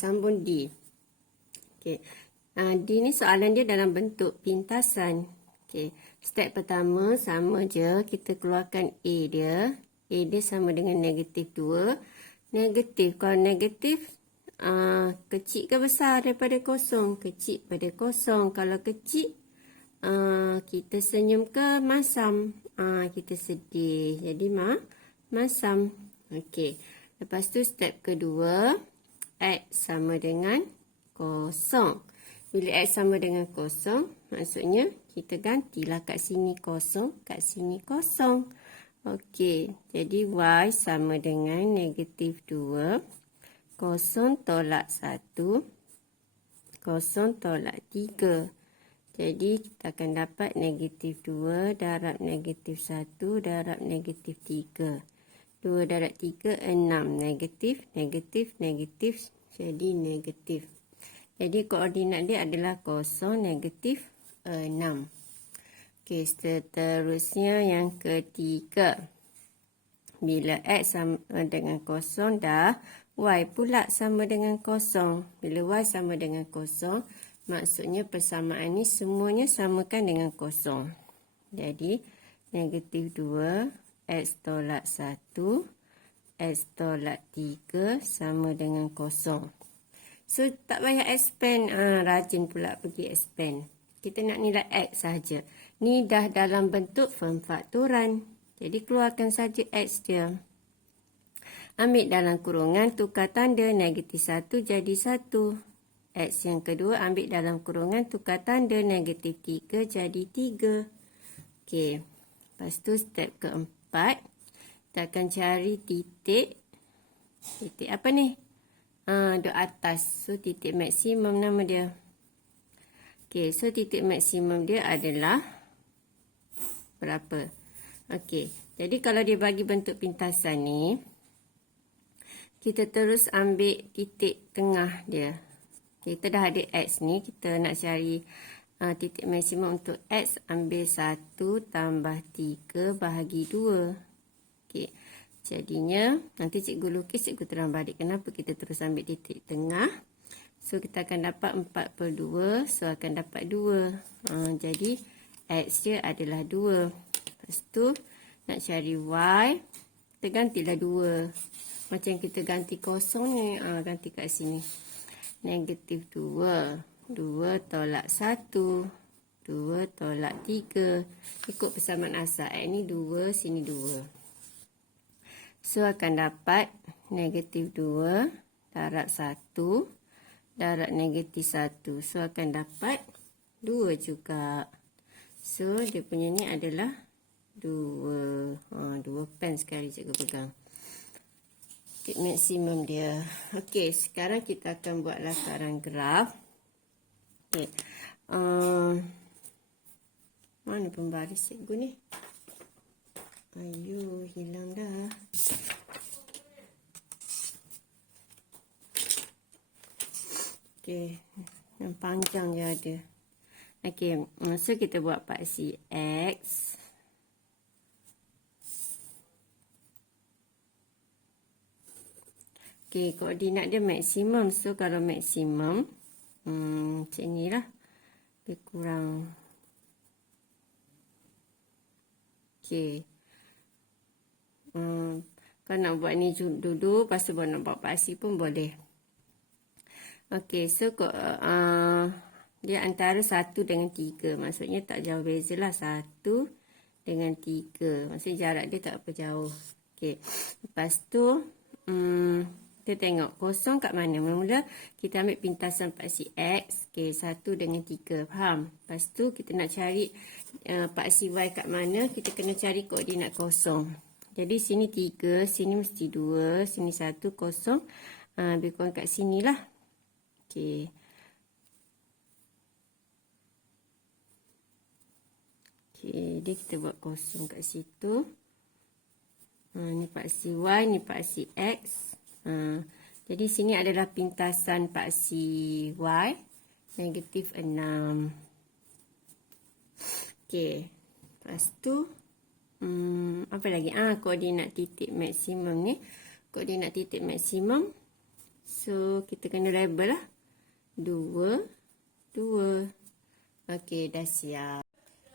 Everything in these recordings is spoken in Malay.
sambung D. Okey. D ni soalan dia dalam bentuk pintasan. Okey. Step pertama sama je, kita keluarkan A dia. A dia sama dengan negatif 2. Negatif, kalau negatif kecil ke besar daripada kosong? Kecil pada kosong. Kalau kecil, kita senyum ke masam? Kita sedih. Jadi masam. Okey. Lepas tu step kedua, X sama dengan kosong. Bila X sama dengan kosong, maksudnya kita gantilah kat sini kosong, kat sini kosong. Okey, jadi Y sama dengan negatif 2. Kosong tolak 1. Kosong tolak 3. Jadi kita akan dapat negatif 2 darab negatif 1 darab negatif 3. 2 darab 3, 6. Negatif, negatif, negatif. Jadi negatif. Jadi koordinat dia adalah 0, negatif 6. Okey, seterusnya yang ketiga. Bila X sama dengan 0 dah, Y pula sama dengan 0. Bila Y sama dengan 0, maksudnya persamaan ni semuanya samakan dengan 0. Jadi, negatif 2, X tolak 1, X tolak 3 sama dengan 0. So, tak payah expand. Rajin pula pergi expand. Kita nak nilai X saja. Ni dah dalam bentuk pemfaktoran. Jadi, keluarkan saja X dia. Ambil dalam kurungan, tukar tanda. Negatif 1 jadi 1. X yang kedua, ambil dalam kurungan, tukar tanda. Negatif 3 jadi 3. Okey. Lepas tu, step keempat. Kita akan cari titik. Titik apa ni? Dot atas. So, titik maksimum nama dia. Okey, so titik maksimum dia adalah berapa? Okey, jadi kalau dia bagi bentuk pintasan ni, kita terus ambil titik tengah dia. Kita dah ada X ni, kita nak cari titik maksimum untuk X, ambil 1 tambah 3 bahagi 2. Okey. Jadinya, nanti cikgu lukis, cikgu terang balik kenapa kita terus ambil titik tengah. So, kita akan dapat 4/2. So, akan dapat 2. Jadi, X dia adalah 2. Lepas tu, nak cari Y, kita gantilah 2. Macam kita ganti kosong ni, ganti kat sini. Negatif 2. 2 tolak 1. 2 tolak 3. Ikut persamaan asal. X ni 2, sini 2. So, akan dapat negatif 2 darab 1 darab negatif 1. So, akan dapat 2 juga. So, dia punya ni adalah 2. 2 pen sekali cikgu pegang. Titik maksimum dia. Okey, sekarang kita akan buat lakaran graf. Okey. Mana pembaris cikgu ni? Ayo, hilang dah. Okey, yang panjang je ada. Okey, so kita buat paksi X. Okey, koordinat dia maksimum. So, kalau maksimum, macam ni lah. Lebih kurang. Okey. Kalau nak buat ni dulu, lepas tu baru nak buat paksi pun boleh. Okey, so dia antara 1 dengan 3. Maksudnya tak jauh beza lah. 1 dengan 3. Maksudnya jarak dia tak apa jauh. Okey, lepas tu kita tengok kosong kat mana. Mula-mula kita ambil pintasan paksi X. Okey, 1 dengan 3. Faham? Lepas tu kita nak cari paksi Y kat mana. Kita kena cari koordinat kosong. Jadi sini 3, sini mesti 2, sini 1, 0. Lebih kurang kat sini lah. Okey. Okey, jadi kita buat kosong kat situ. Ni paksi Y, ni paksi X. Jadi sini adalah pintasan paksi Y. Negatif 6. Okey. Lepas tu, apa lagi? Koordinat titik maksimum ni. Koordinat titik maksimum So, kita kena label lah. 2, 2. Okey, dah siap.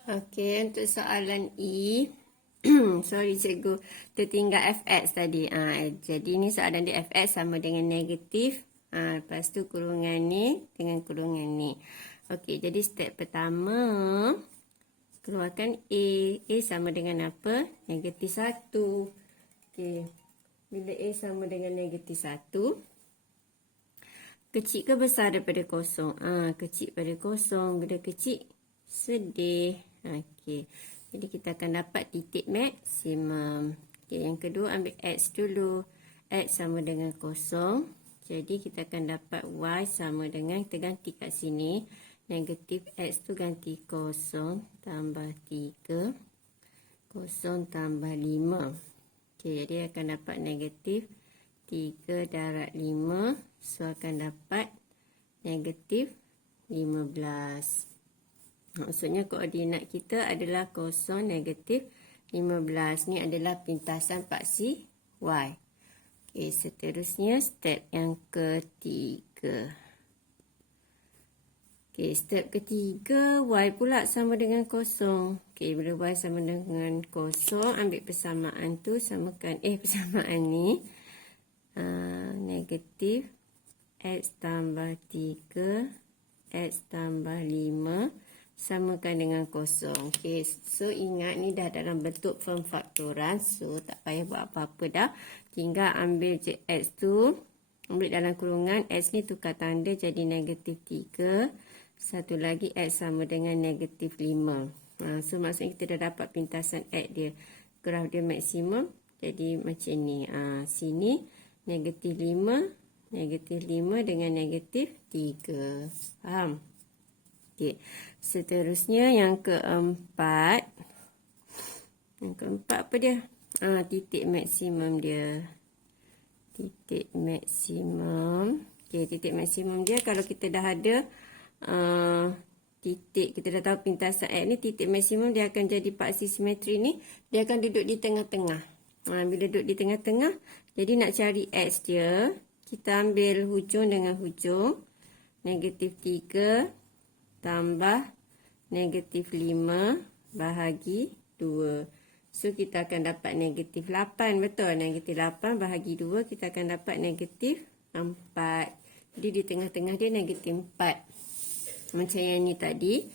Okey, untuk soalan E. Sorry cikgu, tertinggal fx tadi. Jadi ni soalan dia fx sama dengan negatif. Lepas tu kurungan ni dengan kurungan ni. Okey, jadi step pertama, keluarkan A. A sama dengan apa? Negatif 1. Okey, bila A sama dengan negatif 1, kecil ke besar daripada kosong? Kecil pada kosong. Bila kecil, sedih. Okey. Jadi kita akan dapat titik maksimum. Okey, yang kedua ambil X dulu. X sama dengan kosong. Jadi kita akan dapat Y sama dengan, kita ganti kat sini. Negatif X tu ganti kosong tambah 3. Kosong tambah 5. Okey, jadi akan dapat negatif 3 darab 5. So akan dapat negatif 15. Maksudnya koordinat kita adalah 0, negatif 15. Ni adalah pintasan paksi Y. Okey, seterusnya step yang ketiga. Okey, step ketiga, Y pula sama dengan 0. Okey, bila Y sama dengan 0, ambil persamaan tu, samakan, persamaan ni. Negatif X tambah 3, X tambah 5. Samakan dengan 0. Okey, so ingat ni dah dalam bentuk form faktoran. So tak payah buat apa-apa dah. Tinggal ambil je X tu. Ambil dalam kurungan. X ni tukar tanda jadi negatif 3. Satu lagi X sama dengan negatif 5. So maksudnya kita dah dapat pintasan X dia. Graf dia maksimum. Jadi macam ni. Sini negatif 5. Negatif 5 dengan negatif 3. Faham? Okey, seterusnya yang keempat. Yang keempat apa dia? Titik maksimum dia. Titik maksimum. Okey, titik maksimum dia kalau kita dah ada titik, kita dah tahu pintasan X ni, titik maksimum dia akan jadi paksi simetri ni, dia akan duduk di tengah-tengah. Bila duduk di tengah-tengah, jadi nak cari X dia, kita ambil hujung dengan hujung. Negatif 3 tambah negatif 5 bahagi 2. So, kita akan dapat negatif 8. Betul? Negatif 8 bahagi 2, kita akan dapat negatif 4. Jadi, di tengah-tengah dia negatif 4. Macam yang ni tadi.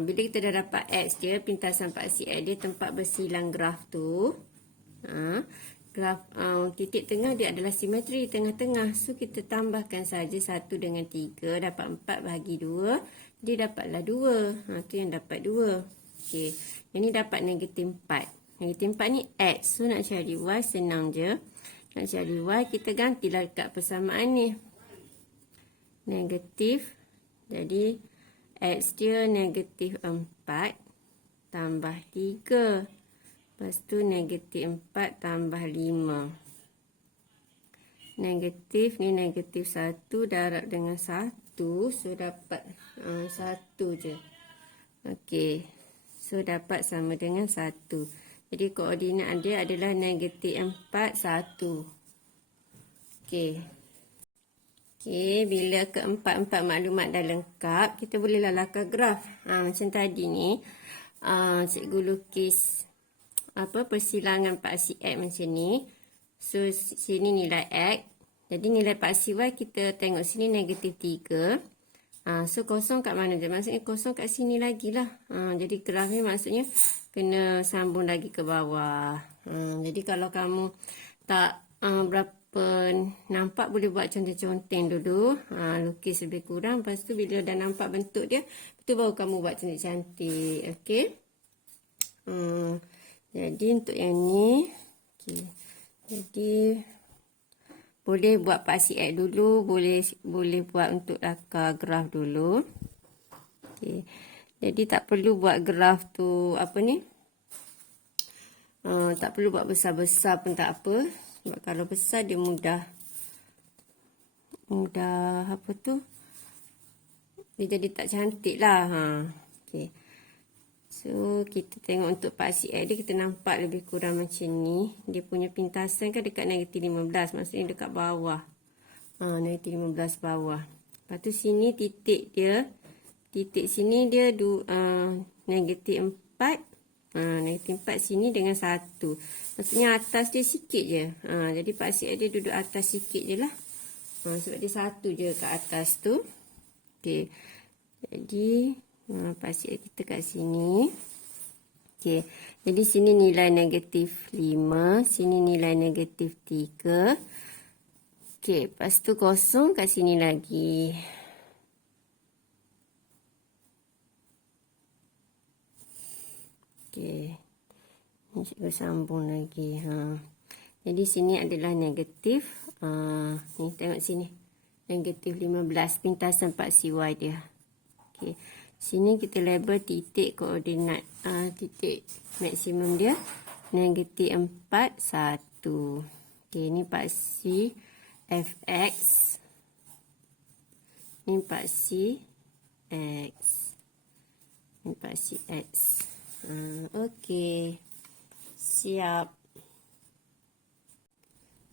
Bila kita dah dapat X dia, pintasan paksi X dia, tempat bersilang graf tu. Graf titik tengah dia adalah simetri tengah-tengah. So, kita tambahkan saja 1 dengan 3. Dapat 4 bahagi 2. Dia dapatlah 2. Tu yang dapat 2. Okey. Yang ni dapat negatif 4. Negatif 4 ni X. So, nak cari Y senang je. Nak cari Y, kita gantilah dekat persamaan ni. Negatif. Jadi, X dia negatif 4 tambah 3. Lepas tu negatif 4 tambah 5. Negatif ni negatif 1 darab dengan 1. So dapat 1 je. Okey. So dapat sama dengan 1. Jadi koordinat dia adalah negatif 4, 1. Okey. Okey, bila keempat-empat maklumat dah lengkap, kita boleh lalakkan graf. Macam tadi ni, cikgu lukis persilangan paksi X macam ni. So, sini nilai X. Jadi, nilai paksi Y kita tengok sini negatif 3. So, kosong kat mana je? Maksudnya kosong kat sini lagi lah. Jadi, graf ni maksudnya kena sambung lagi ke bawah. Jadi, kalau kamu tak berapa nampak, boleh buat conteng-conteng dulu. Lukis lebih kurang. Lepas tu, bila dah nampak bentuk dia, itu baru kamu buat cantik-cantik. Okey? Jadi, untuk yang ni, okay. Jadi, boleh buat paksi X dulu, boleh buat untuk lakar graf dulu. Okay. Jadi, tak perlu buat graf tu, tak perlu buat besar-besar pun tak apa. Sebab kalau besar, dia mudah, dia jadi tak cantik lah. Okay. So, kita tengok untuk paksi X dia, kita nampak lebih kurang macam ni. Dia punya pintasan kan dekat negatif 15. Maksudnya dekat bawah. negatif 15 bawah. Lepas tu sini titik dia, titik sini dia negatif 4. Negatif 4 sini dengan 1. Maksudnya atas dia sikit je. Jadi Pakcik dia duduk atas sikit je lah. Sebab dia 1 je kat atas tu. Okey. Jadi Pakcik kita kat sini. Okey. Jadi sini nilai negatif 5. Sini nilai negatif 3. Okey. Lepas tu kosong kat sini lagi. Okey. Ni cikgu sambung lagi. Jadi sini adalah negatif. Ni tengok sini. Negatif 15. Pintasan Pakcik Y dia. Okey. Sini kita label titik koordinat. Titik maksimum dia. Negatif 4, 1. Okey. Ni Pakcik Fx. Ni Pakcik X. Ni Pakcik X. Okey. Siap.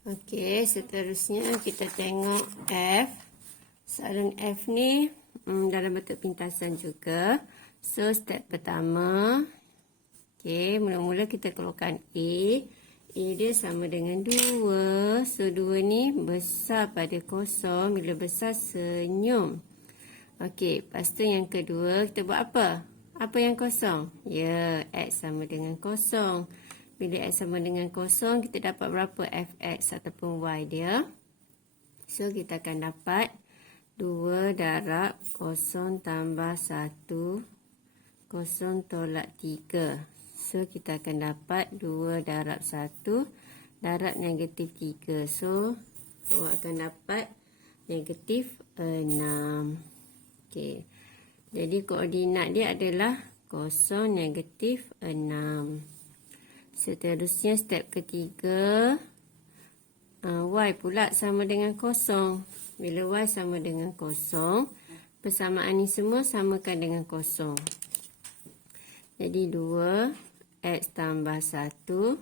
Okey, seterusnya kita tengok F. Soalan F ni dalam bentuk pintasan juga. So, step pertama. Okey, mula-mula kita keluarkan A. A dia sama dengan 2. So, 2 ni besar pada kosong. Bila besar, senyum. Okey, lepas tu yang kedua, kita buat apa? Apa yang kosong? Ya, X sama dengan kosong. Bila X sama dengan kosong, kita dapat berapa Fx ataupun Y dia? So, kita akan dapat 2 darab kosong tambah 1. Kosong tolak 3. So, kita akan dapat 2 darab 1 darab negatif 3. So, awak akan dapat negatif 6. Okey. Jadi koordinat dia adalah 0, negatif 6. Seterusnya step ketiga. Y pula sama dengan 0. Bila Y sama dengan 0, persamaan ni semua samakan dengan 0. Jadi 2, X tambah 1,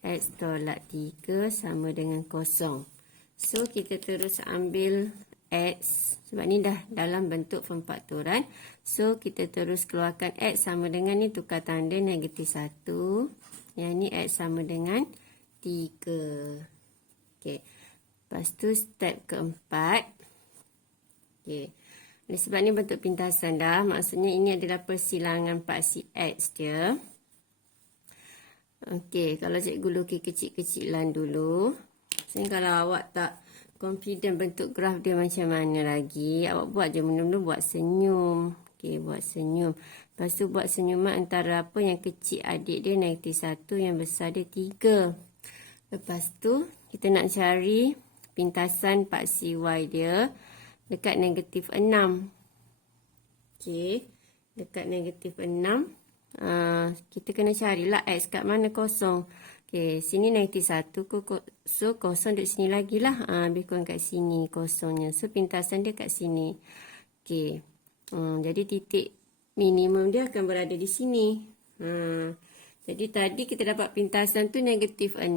X tolak 3 sama dengan 0. So kita terus ambil X. Sebab ni dah dalam bentuk pemfaktoran. So, kita terus keluarkan X sama dengan ni. Tukar tanda negatif 1. Yang ni X sama dengan 3. Okey. Lepas tu step keempat. Okey. Sebab ni bentuk pintasan dah. Maksudnya ini adalah persilangan Pakcik X dia. Okey. Kalau cikgu lukis kecil-kecilan dulu. Maksudnya kalau awak tak confident bentuk graf dia macam mana lagi, awak buat je mula-mula buat senyum. Okey, buat senyum. Lepas tu buat senyuman antara apa yang kecil adik dia negatif 1, yang besar dia 3. Lepas tu kita nak cari pintasan Pakcik Y dia dekat negatif 6. Okey, dekat negatif 6 kita kena carilah X kat mana kosong. Okey, sini negatif 1. So, kosong duduk sini lagi lah. Lebih kurang kat sini kosongnya. So, pintasan dia kat sini. Okey. Jadi, titik minimum dia akan berada di sini. Jadi, tadi kita dapat pintasan tu negatif 6.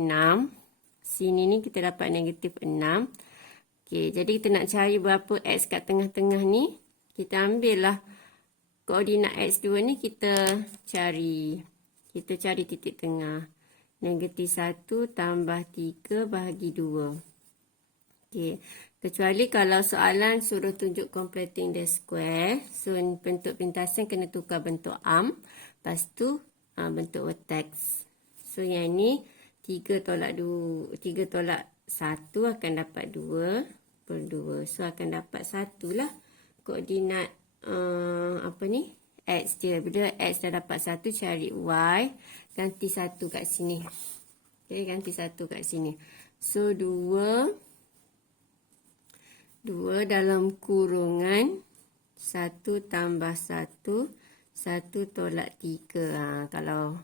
Sini ni kita dapat negatif 6. Okey, jadi kita nak cari berapa X kat tengah-tengah ni. Kita ambil lah koordinat X2 ni, kita cari. Kita cari titik tengah. Negatif 1 tambah 3 bahagi 2. Okey. Kecuali kalau soalan suruh tunjuk completing the square. So, bentuk pintasan kena tukar bentuk arm. Lepas tu, bentuk vertex. So, yang ni 3 tolak 1 akan dapat 2 per 2. So, akan dapat 1 lah koordinat X dia. Bila X dah dapat 1, cari Y. Ganti 1 kat sini. Okey, ganti 1 kat sini. So, 2 dalam kurungan 1 tambah 1. 1 tolak 3. Kalau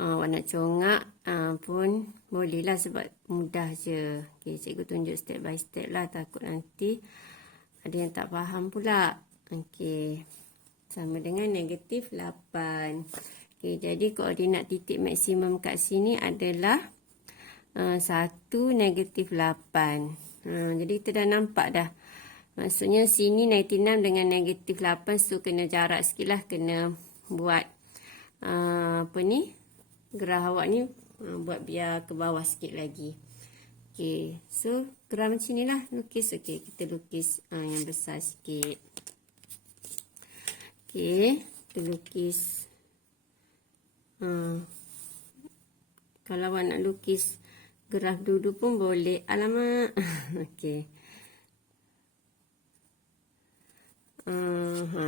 awak nak congak pun bolehlah sebab mudah je. Okey, cikgu tunjuk step by step lah. Takut nanti ada yang tak faham pula. Okey. Sama dengan negatif 8. Okey, jadi koordinat titik maksimum kat sini adalah 1, -8. Jadi kita dah nampak dah. Maksudnya sini 96 dengan -8. So kena jarak sikit lah. Kena buat gerah awak ni. Buat biar ke bawah sikit lagi. Okay. So gerah macam ni lah. Lukis. Okay. Kita lukis yang besar sikit. Okay. Kita lukis. Kalau awak nak lukis gerah dulu pun boleh. Alamak. Okey.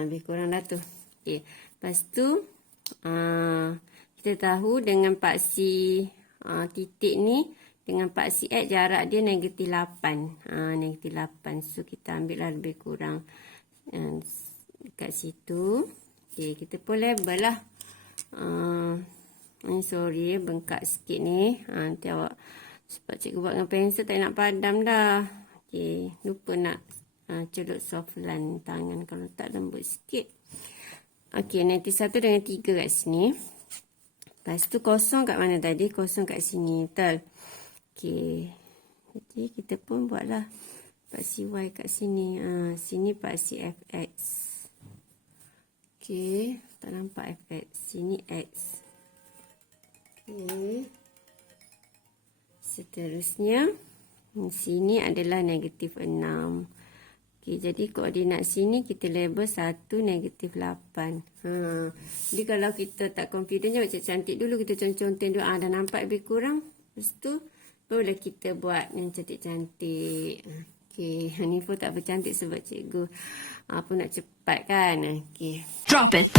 Lebih kurang dah tu. Okey. Lepas tu kita tahu dengan paksi titik ni dengan paksi X jarak dia -8. -8. So kita ambil lah lebih kurang dekat situ. Okey, kita pun label lah. Sorry bengkak sikit ni. Nanti awak sebab cikgu buat dengan pensel tak nak padam dah. Okey, lupa nak celup softline tangan kalau tak lembut sikit. Okey, 91 dengan 3 kat sini. Lepas tu kosong kat mana tadi? Kosong kat sini, betul? Okey. Jadi kita pun buatlah paksi Y kat sini. Sini paksi FX. Okey, tak nampak FX. Sini X. Okey. Seterusnya, sini adalah -6. Okey, jadi koordinat sini kita label 1, -8. Jadi kalau kita tak confident, macam cantik dulu. Kita contoh-contoh dulu. Dah nampak lebih kurang. Lepas tu, barulah kita buat yang cantik-cantik. Okey, ni pun tak bercantik sebab cikgu pun nak cepat kan. Okey. Drop it.